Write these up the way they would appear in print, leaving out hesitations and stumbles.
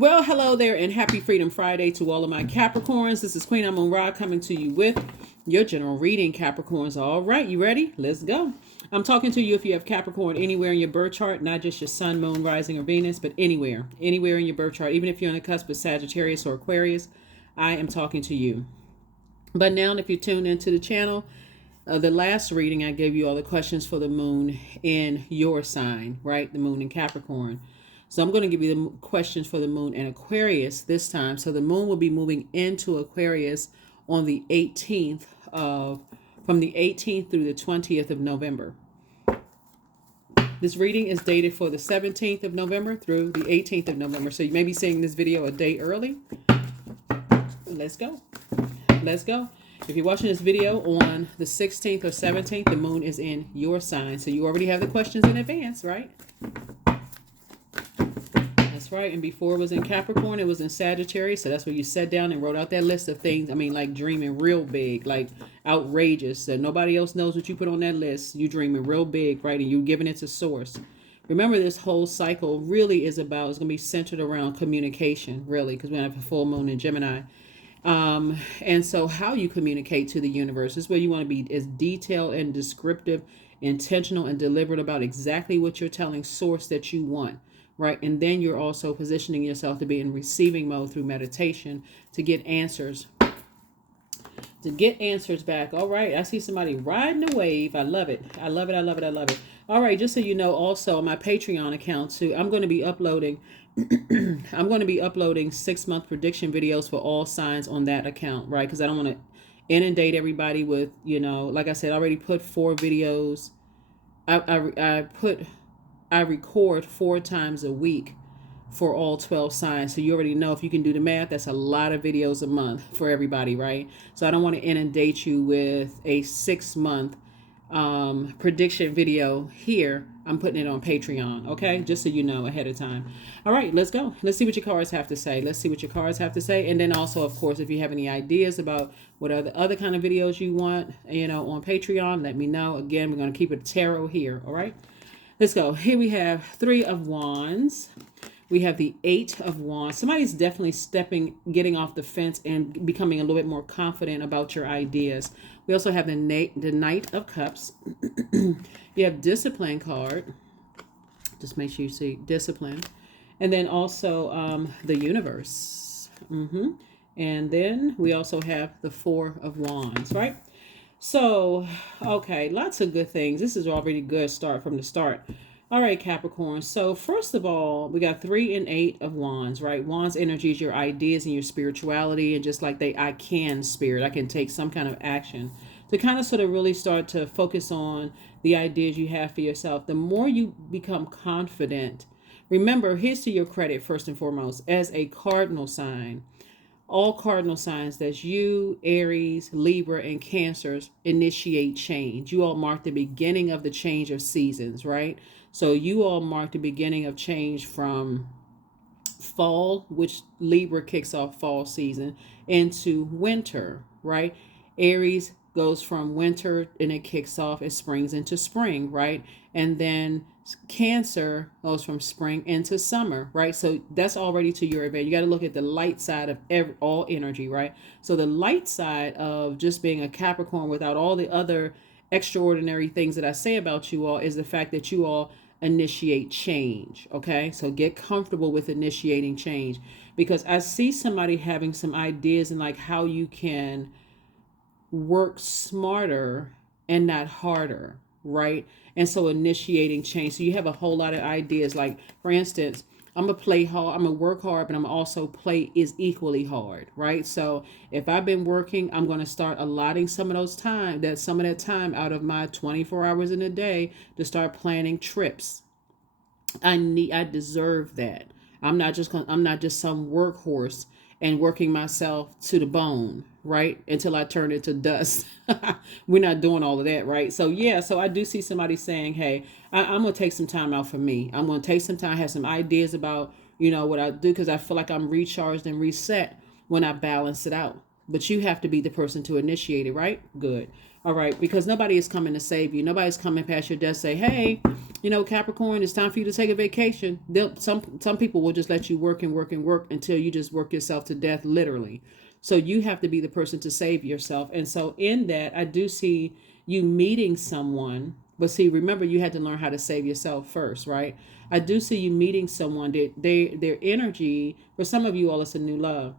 Well, hello there, and happy Freedom Friday to all of my Capricorns. This is Queen Amun Ra coming to you with your general reading, Capricorns. All right, you ready? Let's go. I'm talking to you if you have Capricorn anywhere in your birth chart, not just your sun, moon, rising, or Venus, but anywhere in your birth chart. Even if you're on the cusp of Sagittarius or Aquarius, I am talking to you. But now, if you tuned into the channel, the last reading, I gave you all the questions for the moon in your sign, right? The moon in Capricorn. So I'm going to give you the questions for the moon in Aquarius this time. So the moon will be moving into Aquarius on the 18th from the 18th through the 20th of November. This reading is dated for the 17th of November through the 18th of November. So you may be seeing this video a day early. Let's go. Let's go. If you're watching this video on the 16th or 17th, the moon is in your sign. So you already have the questions in advance, right? That's right. And before it was in Capricorn, it was in Sagittarius. So that's where you sat down and wrote out that list of things. I mean, like dreaming real big, like outrageous. So nobody else knows what you put on that list. You dreaming real big, right? And you're giving it to source. Remember, this whole cycle really is about, it's going to be centered around communication, really, because we have a full moon in Gemini. And so how you communicate to the universe is where you want to be as detailed and descriptive, intentional and deliberate about exactly what you're telling source that you want. Right. And then you're also positioning yourself to be in receiving mode through meditation to get answers. Back. All right. I see somebody riding a wave. I love it. I love it. I love it. I love it. All right. Just so you know, also on my Patreon account too, I'm going to be uploading 6-month prediction videos for all signs on that account. Right. Because I don't want to inundate everybody with, like I said, I already put 4 videos. I record 4 times a week for all 12 signs. So you already know, if you can do the math, that's a lot of videos a month for everybody, right? So I don't want to inundate you with a 6-month prediction video here. I'm putting it on Patreon, okay? Just so you know ahead of time. All right, let's go. Let's see what your cards have to say. And then also, of course, if you have any ideas about what other kind of videos you want, on Patreon, let me know. Again, we're going to keep it tarot here, all right? Let's go. Here we have 3 of Wands. We have the 8 of Wands. Somebody's definitely getting off the fence and becoming a little bit more confident about your ideas. We also have the Knight of Cups. You have Discipline card. Just make sure you see Discipline. And then also the Universe. And then we also have the 4 of Wands, right? So, okay, lots of good things. This is already good start from the start. All right, Capricorn. So first of all, we got 3 and 8 of Wands, right? Wands energy is your ideas and your spirituality. And just like I can spirit, I can take some kind of action to kind of sort of really start to focus on the ideas you have for yourself. The more you become confident, remember, here's to your credit first and foremost, as a cardinal sign. All cardinal signs, that's you, Aries, Libra, and Cancers, initiate change. You all mark the beginning of the change of seasons, right? So you all mark the beginning of change from fall, which Libra kicks off fall season, into winter, right? Aries goes from winter and it kicks off, it springs into spring, right? And then Cancer goes from spring into summer, right? So that's already to your event. You got to look at the light side of all energy, right? So the light side of just being a Capricorn without all the other extraordinary things that I say about you all is the fact that you all initiate change, okay? So get comfortable with initiating change, because I see somebody having some ideas and like how you can work smarter and not harder, right? And so initiating change. So you have a whole lot of ideas. Like, for instance, I'm going to play hard. I'm going to work hard, but I'm also play is equally hard, right? So if I've been working, I'm going to start allotting some of that time out of my 24 hours in a day to start planning trips. I deserve that. I'm not just some workhorse and working myself to the bone, right? Until I turn into dust. We're not doing all of that, right? So yeah, so I do see somebody saying, hey, I'm going to take some time out for me. I'm going to take some time, have some ideas about, what I do, because I feel like I'm recharged and reset when I balance it out. but you have to be the person to initiate it, right? Good. All right, because nobody is coming to save you. Nobody's coming past your desk say, hey, Capricorn, it's time for you to take a vacation. Some people will just let you work and work and work until you just work yourself to death, literally. So you have to be the person to save yourself. And so in that, I do see you meeting someone. But see, remember, you had to learn how to save yourself first, right? I do see you meeting someone that their energy, for some of you all, it's a new love.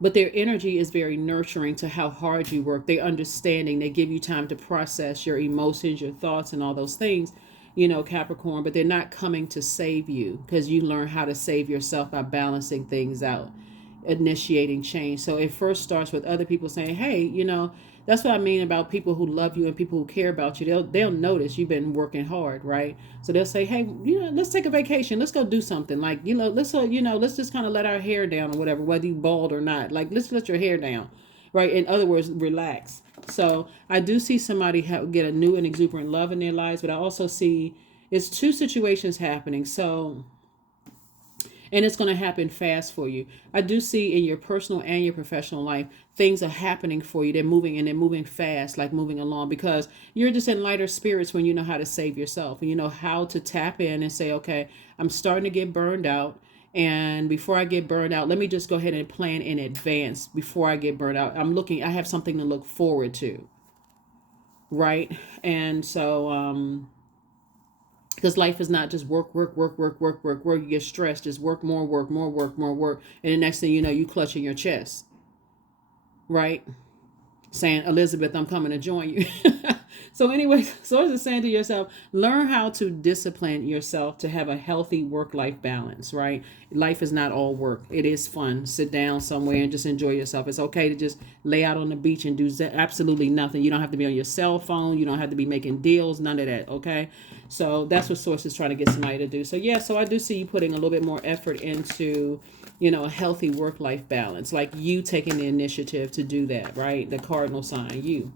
But their energy is very nurturing to how hard you work. They're understanding. They give you time to process your emotions, your thoughts, and all those things, Capricorn. But they're not coming to save you, because you learn how to save yourself by balancing things out, initiating change. So it first starts with other people saying, hey, that's what I mean about people who love you and people who care about you. They'll notice you've been working hard, right? So they'll say, hey, let's take a vacation. Let's go do something. Like, let's just kind of let our hair down or whatever, whether you bald or not. Like, let's let your hair down, right? In other words, relax. So I do see somebody get a new and exuberant love in their lives, but I also see it's two situations happening. So, and it's going to happen fast for you. I do see in your personal and your professional life, things are happening for you. They're moving fast, like moving along, because you're just in lighter spirits when you know how to save yourself and you know how to tap in and say, okay, I'm starting to get burned out. And before I get burned out, let me just go ahead and plan in advance before I get burned out. I have something to look forward to. Right. And so, because life is not just work. You get stressed, just work, more work. And the next thing you know, you clutching your chest, right? Saying, Elizabeth, I'm coming to join you. So anyway, so it's saying to yourself, learn how to discipline yourself to have a healthy work-life balance, right? Life is not all work. It is fun. Sit down somewhere and just enjoy yourself. It's okay to just lay out on the beach and do absolutely nothing. You don't have to be on your cell phone. You don't have to be making deals, none of that, okay? So that's what Source is trying to get somebody to do. So yeah, so I do see you putting a little bit more effort into, a healthy work-life balance, like you taking the initiative to do that, right? The cardinal sign, you.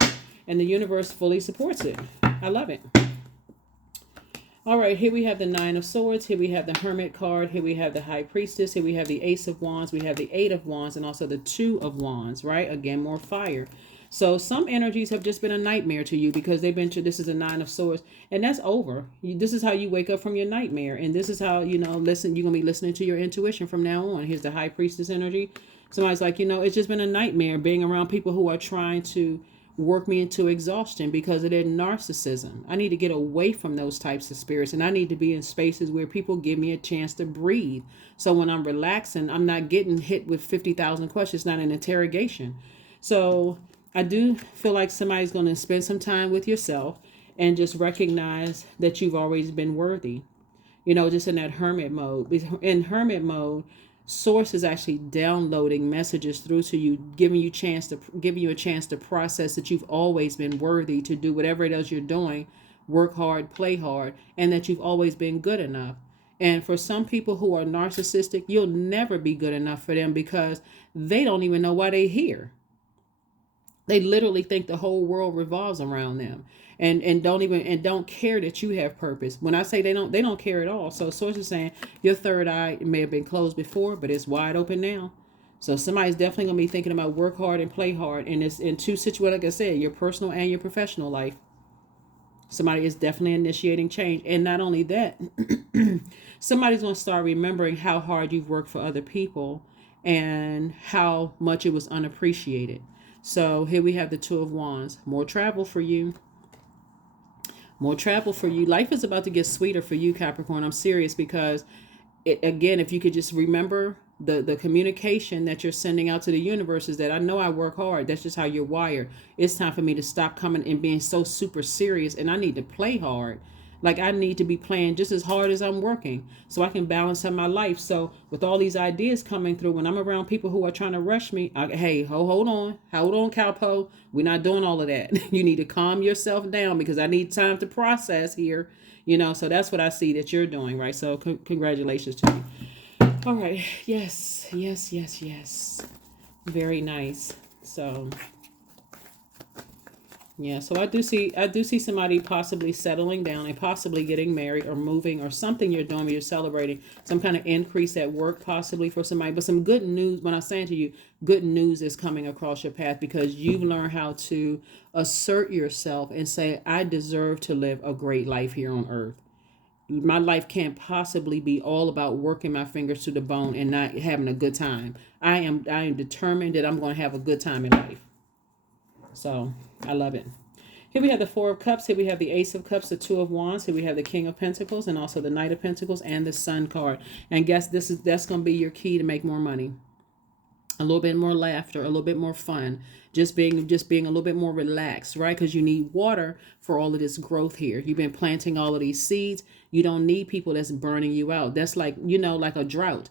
And the universe fully supports it. I love it. All right, here we have the Nine of Swords. Here we have the Hermit card. Here we have the High Priestess. Here we have the Ace of Wands. We have the Eight of Wands and also the Two of Wands, right? Again, more fire. So some energies have just been a nightmare to you because this is a Nine of Swords, and that's over. This is how you wake up from your nightmare, and this is how, you're going to be listening to your intuition from now on. Here's the High Priestess energy. Somebody's like, it's just been a nightmare being around people who are trying to work me into exhaustion because of their narcissism. I need to get away from those types of spirits, and I need to be in spaces where people give me a chance to breathe. So when I'm relaxing, I'm not getting hit with 50,000 questions, not an interrogation. So I do feel like somebody's going to spend some time with yourself and just recognize that you've always been worthy, just in that hermit mode. In hermit mode, Source is actually downloading messages through to you, giving you a chance to process that you've always been worthy to do whatever it is you're doing, work hard, play hard, and that you've always been good enough. And for some people who are narcissistic, you'll never be good enough for them because they don't even know why they're here. They literally think the whole world revolves around them, and don't care that you have purpose. When I say they don't care at all. So Source is saying your third eye may have been closed before, but it's wide open now. So somebody's definitely gonna be thinking about work hard and play hard, and it's in two situations. Like I said, your personal and your professional life. Somebody is definitely initiating change, and not only that, somebody's gonna start remembering how hard you've worked for other people and how much it was unappreciated. So here we have the Two of Wands. More travel for you. More travel for you. Life is about to get sweeter for you, Capricorn. I'm serious because, again, if you could just remember the communication that you're sending out to the universe is that I know I work hard. That's just how you're wired. It's time for me to stop coming and being so super serious, and I need to play hard. Like I need to be playing just as hard as I'm working so I can balance out my life. So with all these ideas coming through, when I'm around people who are trying to rush me, hey, hold on, Calpo. We're not doing all of that. You need to calm yourself down because I need time to process here. So that's what I see that you're doing, right? So congratulations to you. All right. Yes. Very nice. So Yeah, so I do see somebody possibly settling down and possibly getting married or moving or something you're doing. You're celebrating some kind of increase at work possibly for somebody. But some good news, when I'm saying to you, good news is coming across your path because you've learned how to assert yourself and say, I deserve to live a great life here on earth. My life can't possibly be all about working my fingers to the bone and not having a good time. I am determined that I'm going to have a good time in life. So I love it. Here we have the Four of Cups. Here we have the Ace of Cups, the Two of Wands. Here we have the King of Pentacles, and also the Knight of Pentacles and the Sun card. And guess that's going to be your key to make more money. A little bit more laughter, a little bit more fun, just being a little bit more relaxed, right? Because you need water for all of this growth here. You've been planting all of these seeds. You don't need people that's burning you out. That's like, like a drought.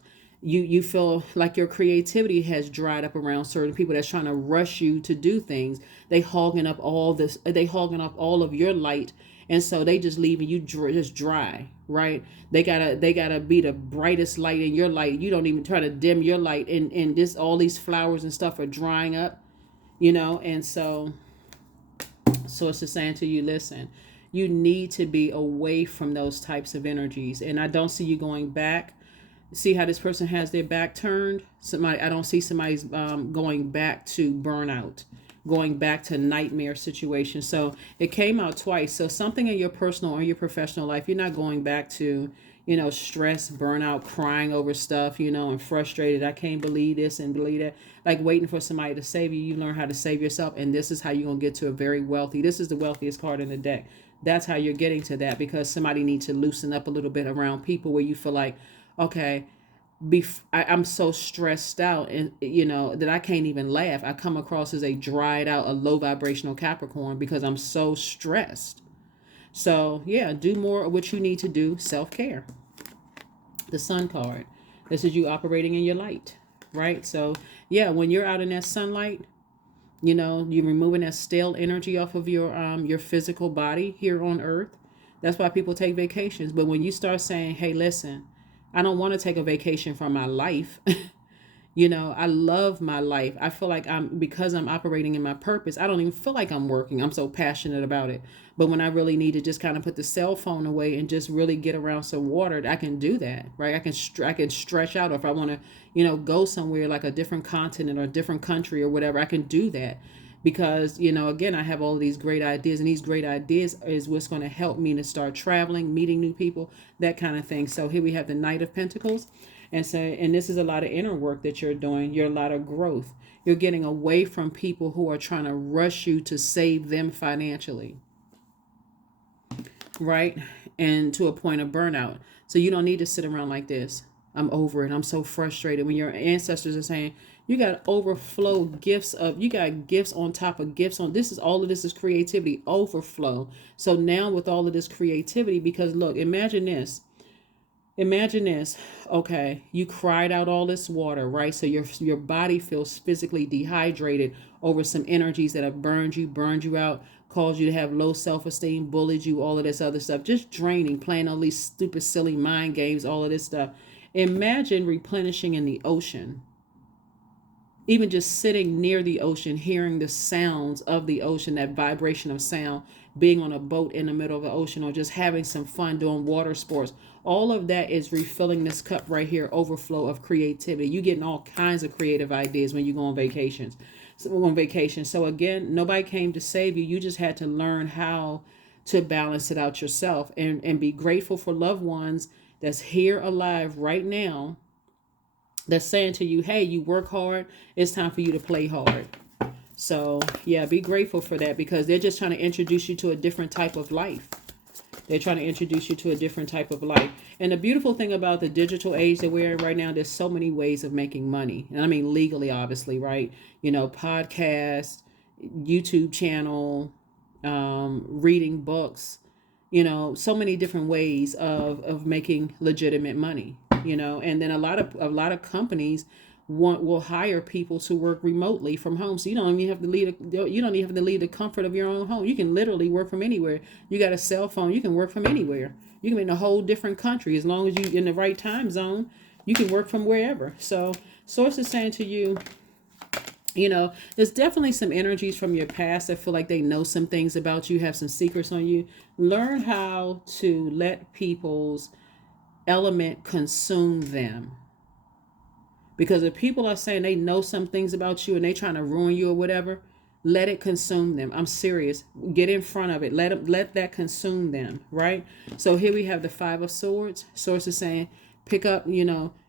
You feel like your creativity has dried up around certain people that's trying to rush you to do things. They hogging up all of your light, and so they just leaving you just dry, right? They gotta be the brightest light in your light. You don't even try to dim your light, and this all these flowers and stuff are drying up, and so it's just saying to you, listen, you need to be away from those types of energies. And I don't see you going back. See how this person has their back turned? I don't see somebody's going back to burnout, going back to nightmare situations. So it came out twice. So something in your personal or your professional life, you're not going back to, stress, burnout, crying over stuff, and frustrated. I can't believe this and believe that. Like waiting for somebody to save you. You learn how to save yourself. And this is how you're going to get to a very wealthy. This is the wealthiest card in the deck. That's how you're getting to that, because somebody needs to loosen up a little bit around people where you feel like, okay, I'm so stressed out, and that I can't even laugh. I come across as a dried out, a low vibrational Capricorn because I'm so stressed. So yeah, do more of what you need to do. Self-care. The Sun card. This is you operating in your light, right? So yeah, when you're out in that sunlight, you're removing that stale energy off of your physical body here on earth. That's why people take vacations. But when you start saying, hey, listen, I don't want to take a vacation from my life. I love my life. I feel like because I'm operating in my purpose, I don't even feel like I'm working. I'm so passionate about it. But when I really need to just kind of put the cell phone away and just really get around some water, I can do that, right? I can stretch out. Or if I want to, go somewhere like a different continent or a different country or whatever, I can do that. Because, again, I have all of these great ideas, and these great ideas is what's going to help me to start traveling, meeting new people, that kind of thing. So here we have the Knight of Pentacles. And this is a lot of inner work that you're doing. You're a lot of growth. You're getting away from people who are trying to rush you to save them financially, right? And to a point of burnout. So you don't need to sit around like this. I'm over it. I'm so frustrated. When your ancestors are saying, you got you got gifts on top of gifts on all of this is creativity, overflow. So now with all of this creativity, because look, imagine this. Okay, you cried out all this water, right? So your body feels physically dehydrated over some energies that have burned you out, caused you to have low self-esteem, bullied you, all of this other stuff, just draining, playing all these stupid, silly mind games, all of this stuff. Imagine replenishing in the ocean. Even just sitting near the ocean, hearing the sounds of the ocean, that vibration of sound, being on a boat in the middle of the ocean, or just having some fun doing water sports. All of that is refilling this cup right here, overflow of creativity. You're getting all kinds of creative ideas when you go on vacations. So again, nobody came to save you. You just had to learn how to balance it out yourself, and be grateful for loved ones that's here alive right now, that's saying to you, hey, you work hard, it's time for you to play hard. So yeah, be grateful for that, because they're just trying to introduce you to a different type of life. They're trying to introduce you to a different type of life. And the beautiful thing about the digital age that we're in right now, there's so many ways of making money. And I mean legally, obviously, right? Podcast, YouTube channel, reading books, so many different ways of making legitimate money, and then a lot of companies will hire people to work remotely from home. So you don't even have to leave the comfort of your own home. You can literally work from anywhere. You got a cell phone, you can work from anywhere. You can be in a whole different country. As long as you're in the right time zone, you can work from wherever. So Source is saying to you, There's definitely some energies from your past that feel like they know some things about you, have some secrets on you. Learn how to let people's element consume them. Because if people are saying they know some things about you and they trying to ruin you or whatever, let it consume them. I'm serious. Get in front of it. Let that consume them, right? So here we have the Five of Swords. Source is saying, pick up,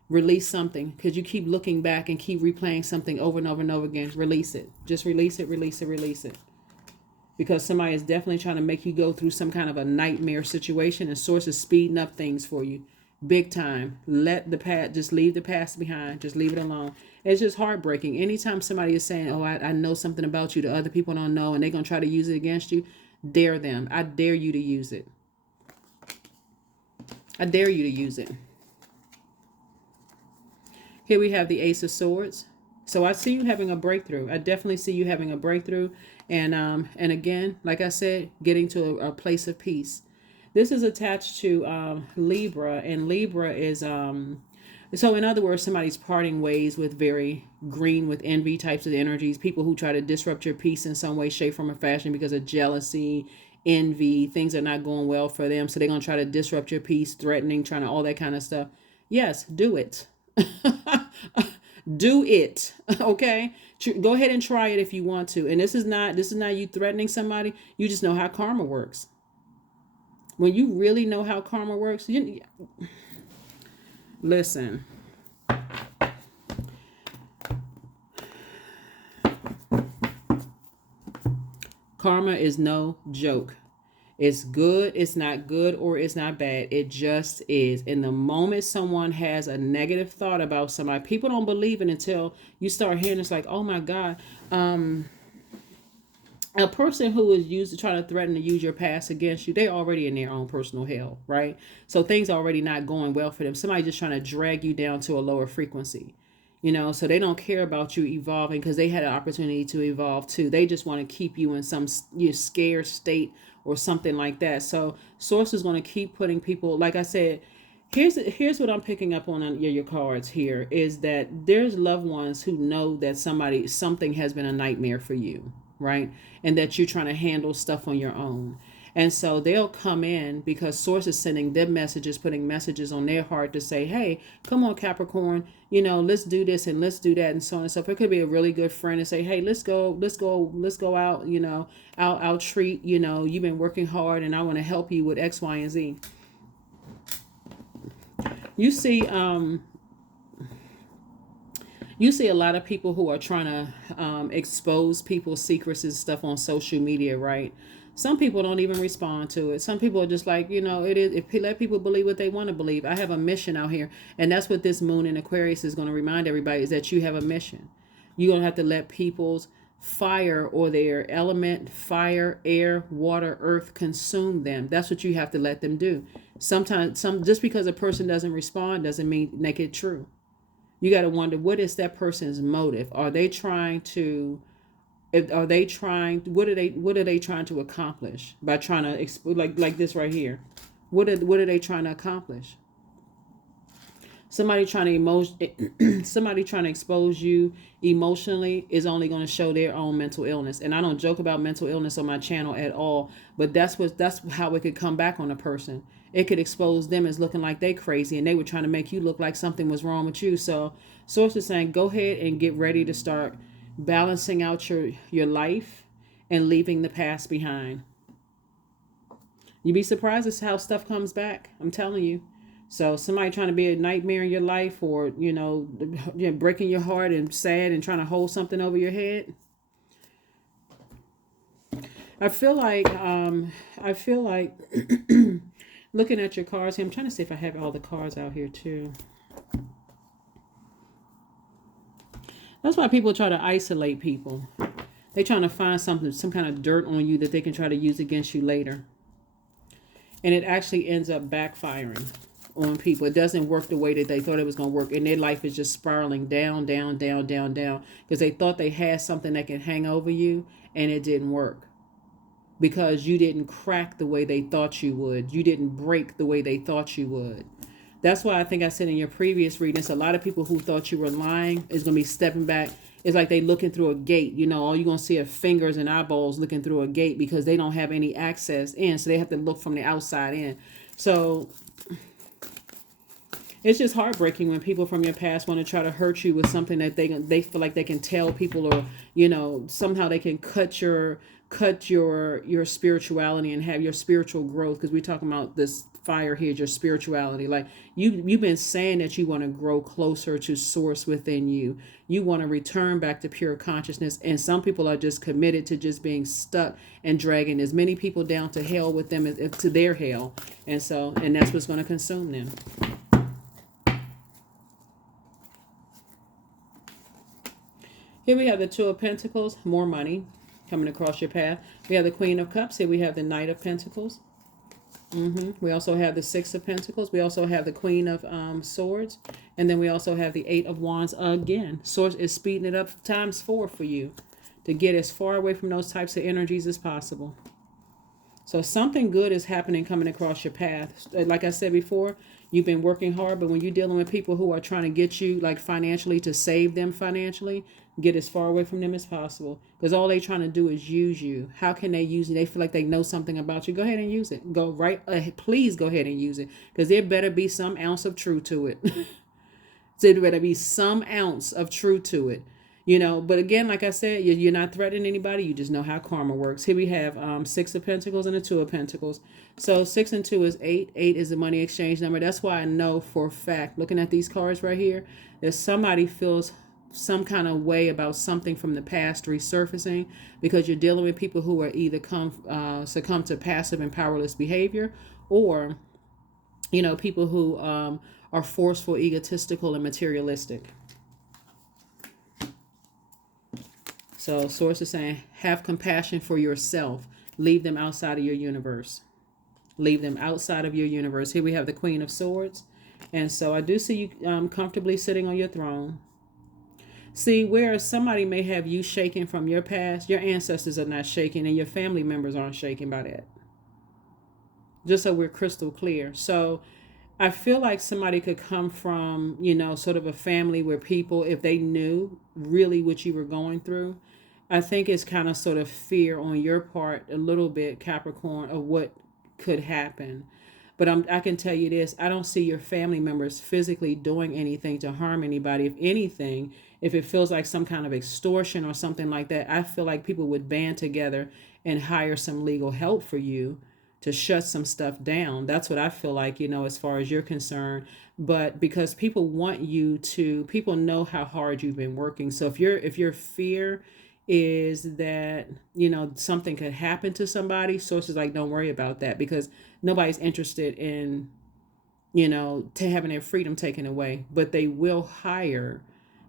release something, because you keep looking back and keep replaying something over and over and over again. Release it. Just release it, release it, release it. Because somebody is definitely trying to make you go through some kind of a nightmare situation, and Source is speeding up things for you. Big time. Let the past, just leave the past behind. Just leave it alone. It's just heartbreaking. Anytime somebody is saying, oh, I know something about you that other people don't know, and they're going to try to use it against you, dare them. I dare you to use it. I dare you to use it. Here we have the Ace of Swords. So I see you having a breakthrough. I definitely see you having a breakthrough. And again, like I said, getting to a place of peace. This is attached to Libra, and Libra is so in other words, somebody's parting ways with very green with envy types of energies, people who try to disrupt your peace in some way, shape, form, or fashion because of jealousy, envy, things are not going well for them. So they're going to try to disrupt your peace, threatening, trying to all that kind of stuff. Yes, do it. Do it. Okay. Go ahead and try it if you want to. And this is not you threatening somebody. You just know how karma works. When you really know how karma works, listen. Karma is no joke. It's good, it's not good, or it's not bad. It just is. In the moment someone has a negative thought about somebody, people don't believe it until you start hearing it's like, oh my God. A person who is trying to threaten to use your past against you, they're already in their own personal hell, right? So things are already not going well for them. Somebody just trying to drag you down to a lower frequency, so they don't care about you evolving because they had an opportunity to evolve too. They just want to keep you in some scared state or something like that. So Source is going to keep putting people, like I said, here's what I'm picking up on your cards here is that there's loved ones who know that something has been a nightmare for you, right? And that you're trying to handle stuff on your own. And so they'll come in because Source is sending them messages, putting messages on their heart to say, hey, come on, Capricorn, let's do this and let's do that and so on and so forth. It could be a really good friend and say, hey, let's go out, I'll treat, you've been working hard and I want to help you with X, Y, and Z. You see a lot of people who are trying to expose people's secrets and stuff on social media, right? Some people don't even respond to it. Some people are just like, it is. If you let people believe what they want to believe, I have a mission out here, and that's what this moon in Aquarius is going to remind everybody is that you have a mission. You're going to have to let people's fire or their element, fire, air, water, earth, consume them. That's what you have to let them do. Sometimes, just because a person doesn't respond doesn't mean make it true. You got to wonder, what is that person's motive? Are they trying to? What are they trying to accomplish by trying to like this right here? What are they trying to accomplish? Somebody trying to expose you emotionally is only going to show their own mental illness. And I don't joke about mental illness on my channel at all, but that's how it could come back on a person. It could expose them as looking like they crazy and they were trying to make you look like something was wrong with you. So Source is saying, go ahead and get ready to start balancing out your life and leaving the past behind. You'd be surprised as how stuff comes back. I'm telling you. So somebody trying to be a nightmare in your life, or breaking your heart and sad and trying to hold something over your head. I feel like looking at your cards here, I'm trying to see if I have all the cards out here too. That's why people try to isolate people. They're trying to find some kind of dirt on you that they can try to use against you later. And it actually ends up backfiring on people. It doesn't work the way that they thought it was going to work. And their life is just spiraling down, down, down, down, down. Because they thought they had something that can hang over you, and it didn't work. Because you didn't crack the way they thought you would. You didn't break the way they thought you would. That's why I think I said in your previous readings, a lot of people who thought you were lying is going to be stepping back. It's like they looking through a gate. You know, all you're going to see are fingers and eyeballs looking through a gate because they don't have any access in. So they have to look from the outside in. So it's just heartbreaking when people from your past want to try to hurt you with something that they feel like they can tell people, or you know, somehow they can cut your spirituality and have your spiritual growth, because we're talking about this fire here, your spirituality. Like you've been saying that you want to grow closer to source within you. You want to return back to pure consciousness, and some people are just committed to just being stuck and dragging as many people down to hell with them as to their hell, and that's what's going to consume them. Here we have the Two of Pentacles, more money coming across your path. We have the Queen of Cups. Here we have the Knight of Pentacles. We also have the Six of Pentacles. We also have the Queen of Swords. And then we also have the Eight of Wands again. Source is speeding it up ×4 for you to get as far away from those types of energies as possible. So something good is happening coming across your path. Like I said before, you've been working hard, but when you're dealing with people who are trying to get you like financially, to save them financially, get as far away from them as possible, because all they trying to do is use you. How can they use you? They feel like they know something about you. Go ahead and use it. Go right. Please go ahead and use it, because there better be some ounce of truth to it. There better be some ounce of truth to it. You know, but again, like I said, you're not threatening anybody. You just know how karma works. Here we have Six of Pentacles and a Two of Pentacles. So 6 and 2 is 8. 8 is the money exchange number. That's why I know for a fact, looking at these cards right here, that somebody feels some kind of way about something from the past resurfacing, because you're dealing with people who are either succumb to passive and powerless behavior, or, you know, people who are forceful, egotistical, and materialistic. So Source is saying, have compassion for yourself. Leave them outside of your universe. Leave them outside of your universe. Here we have the Queen of Swords. And so I do see you comfortably sitting on your throne. See, where somebody may have you shaking from your past, your ancestors are not shaking, and your family members aren't shaken by that. Just so we're crystal clear. So I feel like somebody could come from, you know, sort of a family where people, if they knew really what you were going through, I think it's kind of sort of fear on your part a little bit, Capricorn, of what could happen. But I can tell you this, I don't see your family members physically doing anything to harm anybody. If anything, if it feels like some kind of extortion or something like that, I feel like people would band together and hire some legal help for you to shut some stuff down. That's what I feel like, you know, as far as you're concerned. But because people want you to, people know how hard you've been working. So if your fear is that, you know, something could happen to somebody, Sources like, don't worry about that, because nobody's interested in, you know, to having their freedom taken away. But they will hire,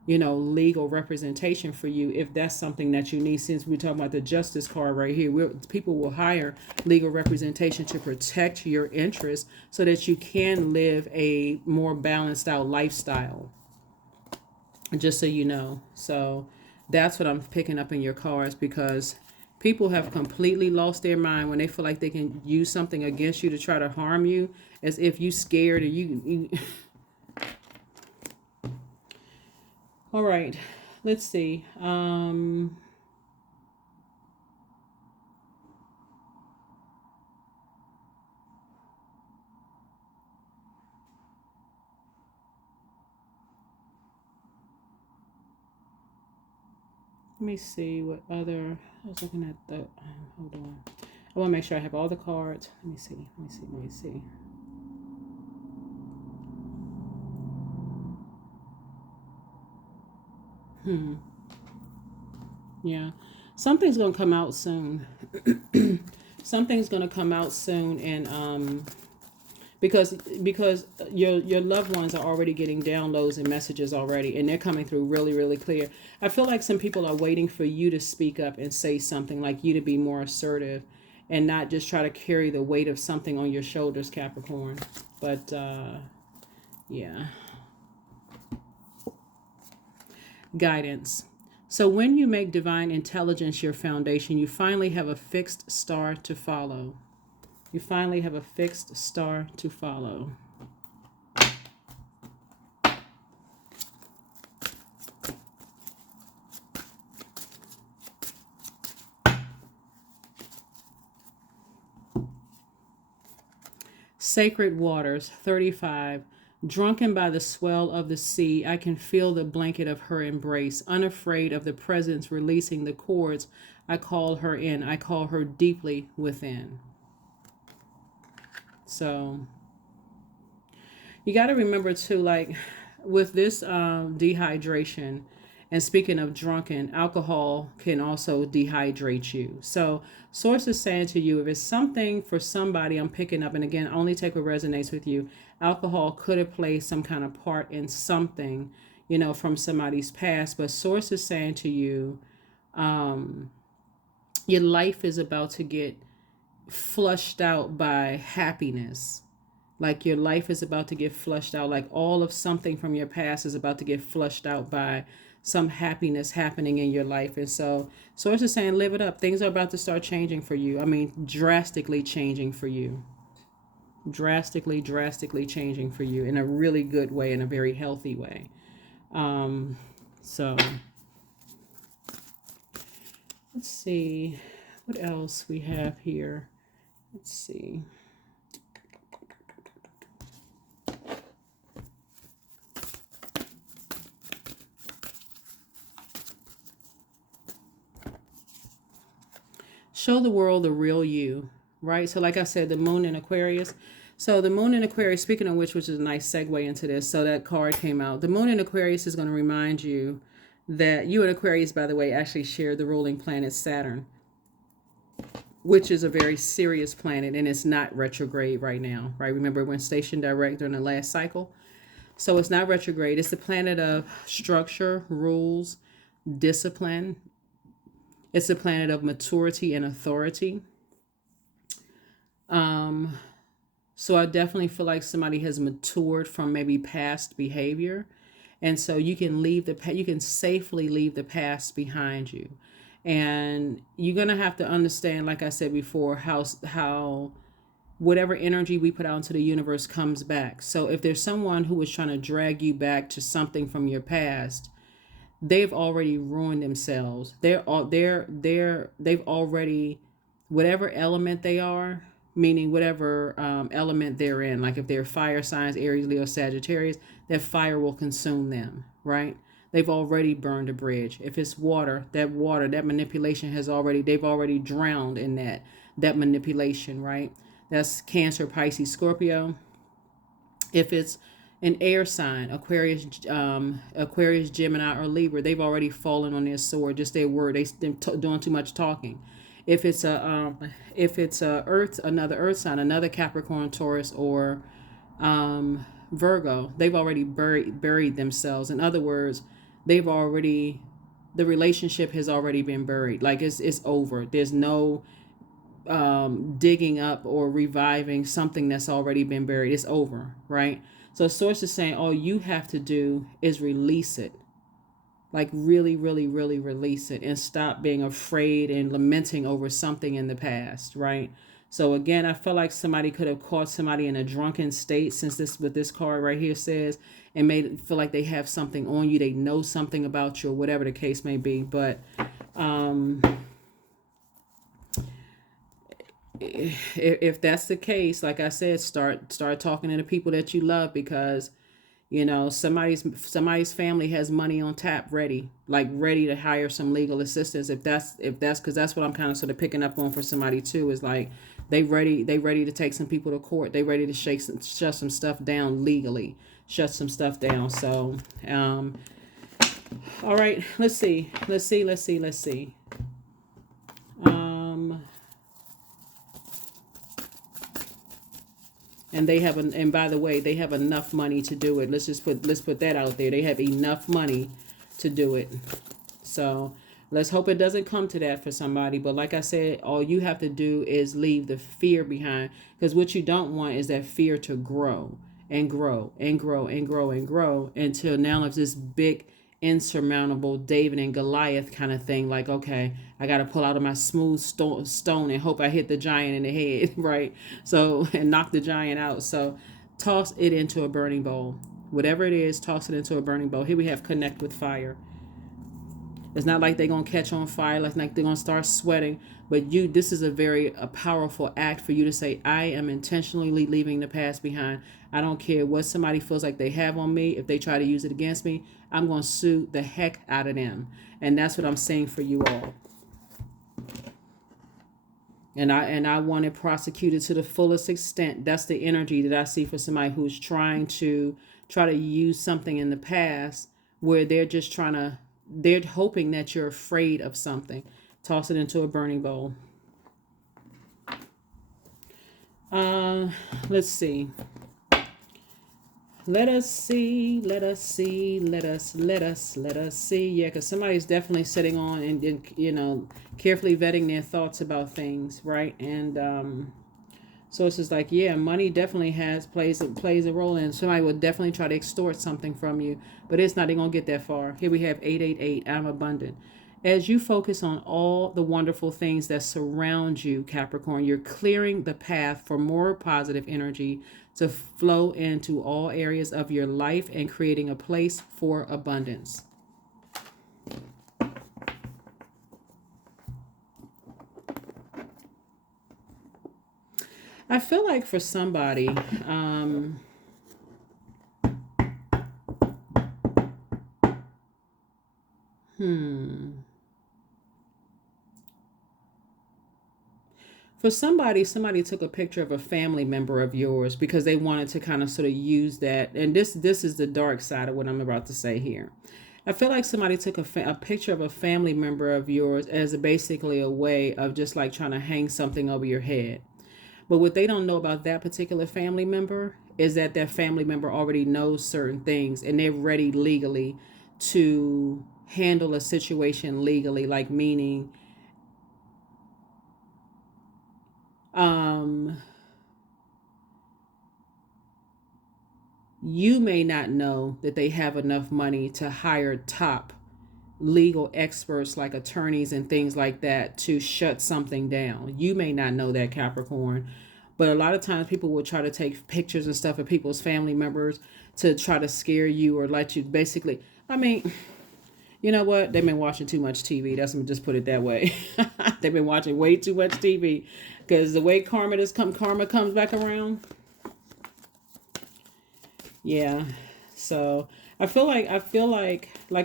you know, legal representation for you if that's something that you need. Since we're talking about the Justice card right here, people will hire legal representation to protect your interests so that you can live a more balanced out lifestyle. Just so you know. So that's what I'm picking up in your cards, because people have completely lost their mind when they feel like they can use something against you to try to harm you, as if you scared or you All right, let's see. Let me see what other, I was looking at the, hold on. I want to make sure I have all the cards. Let me see. Yeah. Something's going to come out soon. Something's going to come out soon, and because your loved ones are already getting downloads and messages already, and they're coming through really, really clear. I feel like some people are waiting for you to speak up and say something, like you to be more assertive and not just try to carry the weight of something on your shoulders, Capricorn. But yeah. Guidance. So when you make divine intelligence your foundation, you finally have a fixed star to follow. You finally have a fixed star to follow. Sacred waters, 35. Drunken by the swell of the sea, I can feel the blanket of her embrace. Unafraid of the presence releasing the cords, I call her in. I call her deeply within. So you got to remember too, like with this dehydration, and speaking of drunken, alcohol can also dehydrate you. So source is saying to you, if it's something for somebody I'm picking up, and again, only take what resonates with you, alcohol could have played some kind of part in something, from somebody's past. But source is saying to you, your life is about to get flushed out by happiness. Like your life is about to get flushed out. Like all of something from your past is about to get flushed out by some happiness happening in your life. And so source is saying, live it up. Things are about to start changing for you. I mean, drastically changing for you. Drastically changing for you in a really good way, in a very healthy way. So let's see what else we have here. Let's see. Show the world the real you, right? So like I said, the moon in Aquarius. So the moon in Aquarius, speaking of which is a nice segue into this. So that card came out. The moon in Aquarius is going to remind you that you and Aquarius, by the way, actually share the ruling planet Saturn, which is a very serious planet, and it's not retrograde right now, right? Remember, it went station direct during the last cycle. So it's not retrograde. It's the planet of structure, rules, discipline. It's a planet of maturity and authority. So I definitely feel like somebody has matured from maybe past behavior. And so you can safely leave the past behind you. And you're going to have to understand, like I said before, how whatever energy we put out into the universe comes back. So if there's someone who is trying to drag you back to something from your past, they've already ruined themselves. They've already, whatever element they are, meaning whatever element they're in, like if they're fire signs, Aries, Leo, Sagittarius, that fire will consume them, right? They've already burned a bridge. If it's water, that manipulation they've already drowned in that manipulation, right? That's Cancer, Pisces, Scorpio. If it's an air sign, Aquarius, Gemini, or Libra, they've already fallen on their sword, just their word. They're doing too much talking. If it's another earth sign, another Capricorn, Taurus, or Virgo, they've already buried themselves. In other words, the relationship has already been buried. Like it's over. There's no digging up or reviving something that's already been buried. It's over, right? So source is saying all you have to do is release it. Like really, really, really release it and stop being afraid and lamenting over something in the past, right? So again, I feel like somebody could have caught somebody in a drunken state, since what this card right here says, and made it feel like they have something on you. They know something about you, or whatever the case may be. But if that's the case, like I said, start talking to the people that you love, because somebody's family has money on tap, ready to hire some legal assistance. If that's because that's what I'm kind of sort of picking up on for somebody too, is like they ready to take some people to court. They ready to shut some stuff down legally, shut some stuff down. So all right, let's see. And by the way, they have enough money to do it. Let's put that out there. They have enough money to do it. So let's hope it doesn't come to that for somebody. But like I said, all you have to do is leave the fear behind, because what you don't want is that fear to grow and grow and grow and grow and grow until now it's this big insurmountable David and Goliath kind of thing. Like, okay, I got to pull out of my smooth stone and hope I hit the giant in the head, right? So, and knock the giant out. So toss it into a burning bowl. Whatever it is, toss it into a burning bowl. Here we have connect with fire. It's not like they're going to catch on fire, like they're going to start sweating. But this is a powerful act for you to say, I am intentionally leaving the past behind. I don't care what somebody feels like they have on me. If they try to use it against me, I'm going to sue the heck out of them. And that's what I'm saying for you all. And I want it prosecuted to the fullest extent. That's the energy that I see for somebody who's trying to use something in the past where they're hoping that you're afraid of something. Toss it into a burning bowl. Let's see. Let us see. Yeah, because somebody's definitely sitting on and carefully vetting their thoughts about things, right? And so it's just like, yeah, money definitely plays a role in. Somebody will definitely try to extort something from you, but it's not even gonna get that far. Here we have 888. I'm abundant. As you focus on all the wonderful things that surround you, Capricorn, you're clearing the path for more positive energy to flow into all areas of your life and creating a place for abundance. I feel like for somebody, For somebody took a picture of a family member of yours because they wanted to kind of sort of use that. And this is the dark side of what I'm about to say here. I feel like somebody took a picture of a family member of yours as basically a way of just like trying to hang something over your head. But what they don't know about that particular family member is that family member already knows certain things and they're ready legally to handle a situation legally, like meaning you may not know that they have enough money to hire top legal experts like attorneys and things like that to shut something down. You may not know that, Capricorn, but a lot of times people will try to take pictures and stuff of people's family members to try to scare you or let you basically, I mean, you know what? They've been watching too much TV. That's just put it that way. They've been watching way too much TV because the way karma comes back around. Yeah. So I feel like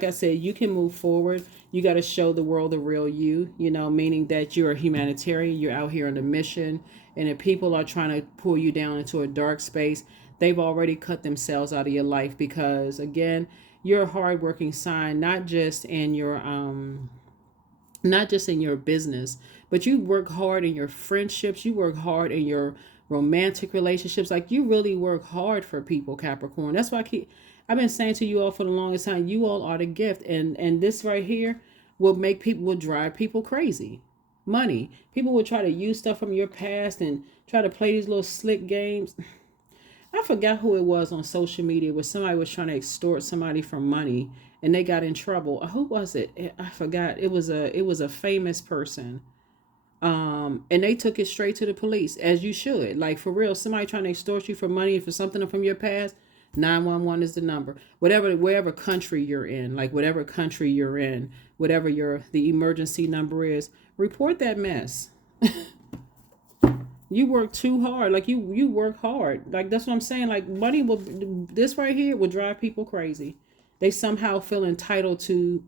I said, you can move forward. You got to show the world the real you, meaning that you're a humanitarian. You're out here on a mission. And if people are trying to pull you down into a dark space, they've already cut themselves out of your life because, again, you're a hardworking sign, not just in your business, but you work hard in your friendships. You work hard in your romantic relationships. Like you really work hard for people, Capricorn. That's why I've been saying to you all for the longest time, you all are the gift. And this right here will drive people crazy. Money. People will try to use stuff from your past and try to play these little slick games. I forgot who it was on social media where somebody was trying to extort somebody for money and they got in trouble. Who was it? I forgot. It was a famous person. And they took it straight to the police, as you should. Like for real, somebody trying to extort you for money for something from your past, 911 is the number. Wherever country you're in, whatever the emergency number is, report that mess. You work too hard. Like you work hard. Like that's what I'm saying. Like this right here will drive people crazy. They somehow feel entitled to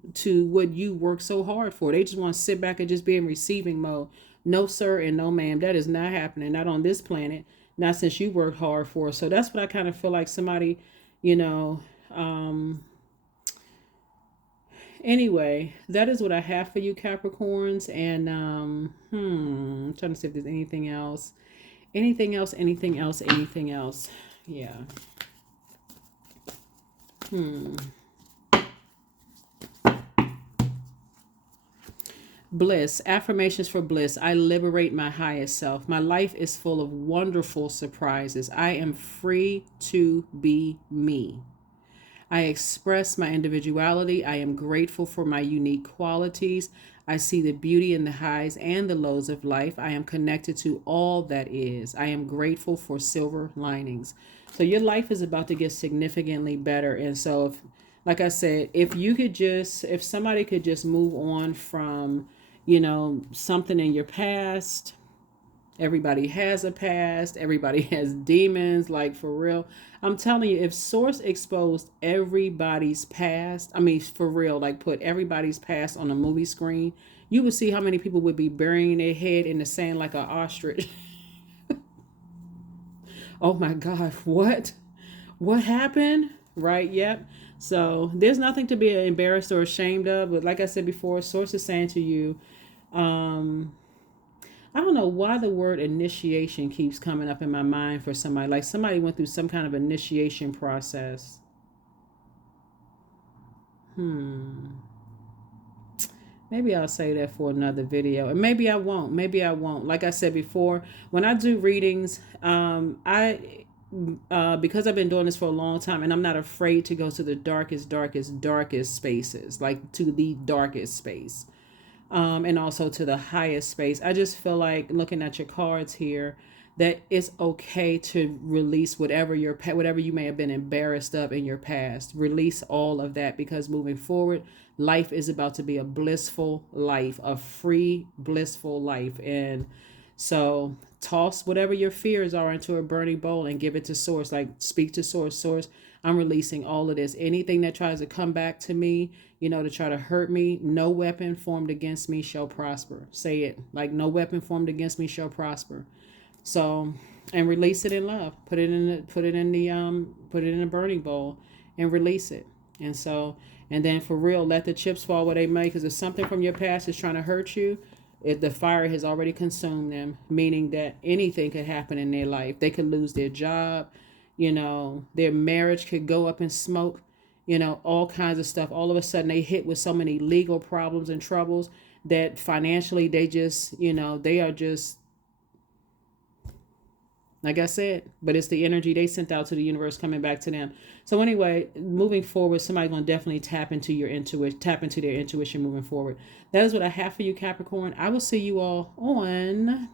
what you work so hard for. They just want to sit back and just be in receiving mode. No, sir, and no, ma'am. That is not happening. Not on this planet. Not since you worked hard for. So that's what I kind of feel like somebody, anyway, that is what I have for you, Capricorns. And I'm trying to see if there's anything else. Anything else? Yeah. Bliss. Affirmations for bliss. I liberate my highest self. My life is full of wonderful surprises. I am free to be me. I express my individuality. I am grateful for my unique qualities. I see the beauty in the highs and the lows of life. I am connected to all that is. I am grateful for silver linings. So your life is about to get significantly better. And so if like I said, if somebody could just move on from, something in your past. Everybody has a past. Everybody has demons, like for real. I'm telling you, if Source exposed everybody's past, I mean, for real, like put everybody's past on a movie screen, you would see how many people would be burying their head in the sand like an ostrich. Oh my God, what? What happened? Right? Yep. So there's nothing to be embarrassed or ashamed of. But like I said before, Source is saying to you, um, I don't know why the word initiation keeps coming up in my mind for somebody. Like somebody went through some kind of initiation process. Maybe I'll say that for another video. And maybe I won't. Maybe I won't. Like I said before, when I do readings, because I've been doing this for a long time and I'm not afraid to go to the darkest spaces, like to the darkest space. And also to the highest space. I just feel like looking at your cards here that it's okay to release whatever you may have been embarrassed of in your past. Release all of that, because moving forward, life is about to be a blissful life, a free, blissful life. And so toss whatever your fears are into a burning bowl and give it to Source. Like speak to Source. Source, I'm releasing all of this. Anything that tries to come back to me, to try to hurt me, no weapon formed against me shall prosper. Say it. Like no weapon formed against me shall prosper. So, and release it in love. Put it in the burning bowl and release it. And so, and then for real, let the chips fall where they may, because if something from your past is trying to hurt you, if the fire has already consumed them, meaning that anything could happen in their life. They could lose their job, their marriage could go up in smoke, all kinds of stuff. All of a sudden they hit with so many legal problems and troubles that financially they just, they are just, like I said, but it's the energy they sent out to the universe coming back to them. So anyway, moving forward, somebody's going to definitely tap into their intuition moving forward. That is what I have for you, Capricorn. I will see you all on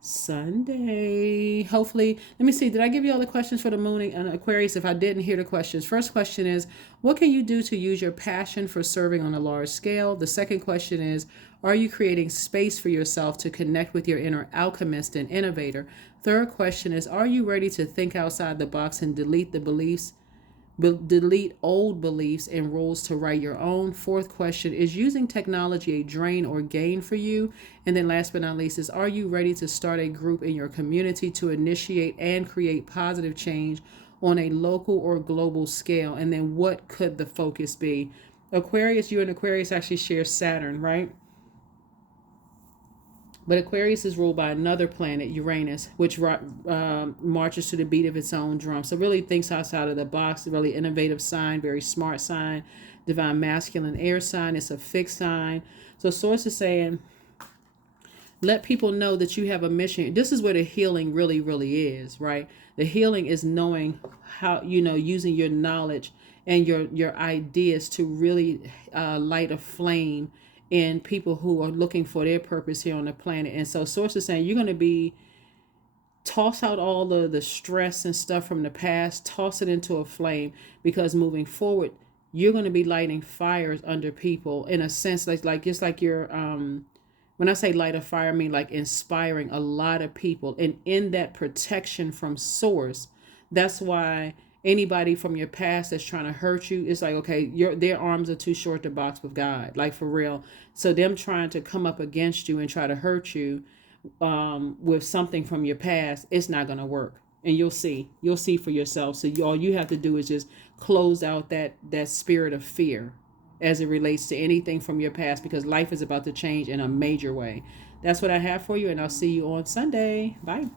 Sunday. Hopefully, let me see. Did I give you all the questions for the moon and Aquarius? If I didn't hear the questions, first question is, what can you do to use your passion for serving on a large scale? The second question is, are you creating space for yourself to connect with your inner alchemist and innovator? Third question is, are you ready to think outside the box and delete old beliefs and rules to write your own? Fourth question, is using technology a drain or gain for you? And then last but not least is, are you ready to start a group in your community to initiate and create positive change on a local or global scale? And then what could the focus be? Aquarius, you and Aquarius actually share Saturn, right? But Aquarius is ruled by another planet, Uranus, which marches to the beat of its own drum. So really thinks outside of the box, a really innovative sign, very smart sign, divine masculine air sign. It's a fixed sign. So Source is saying, let people know that you have a mission. This is where the healing really, really is, right? The healing is knowing how, using your knowledge and your ideas to really light a flame in people who are looking for their purpose here on the planet. And so Source is saying you're going to be toss out all of the stress and stuff from the past, toss it into a flame, because moving forward, you're going to be lighting fires under people in a sense, like it's like you're, when I say light a fire, I mean like inspiring a lot of people. And in that protection from Source, that's why anybody from your past that's trying to hurt you, it's like, okay, their arms are too short to box with God, like for real. So them trying to come up against you and try to hurt you with something from your past, it's not going to work. And you'll see for yourself. So all you have to do is just close out that spirit of fear as it relates to anything from your past, because life is about to change in a major way. That's what I have for you, and I'll see you on Sunday. Bye.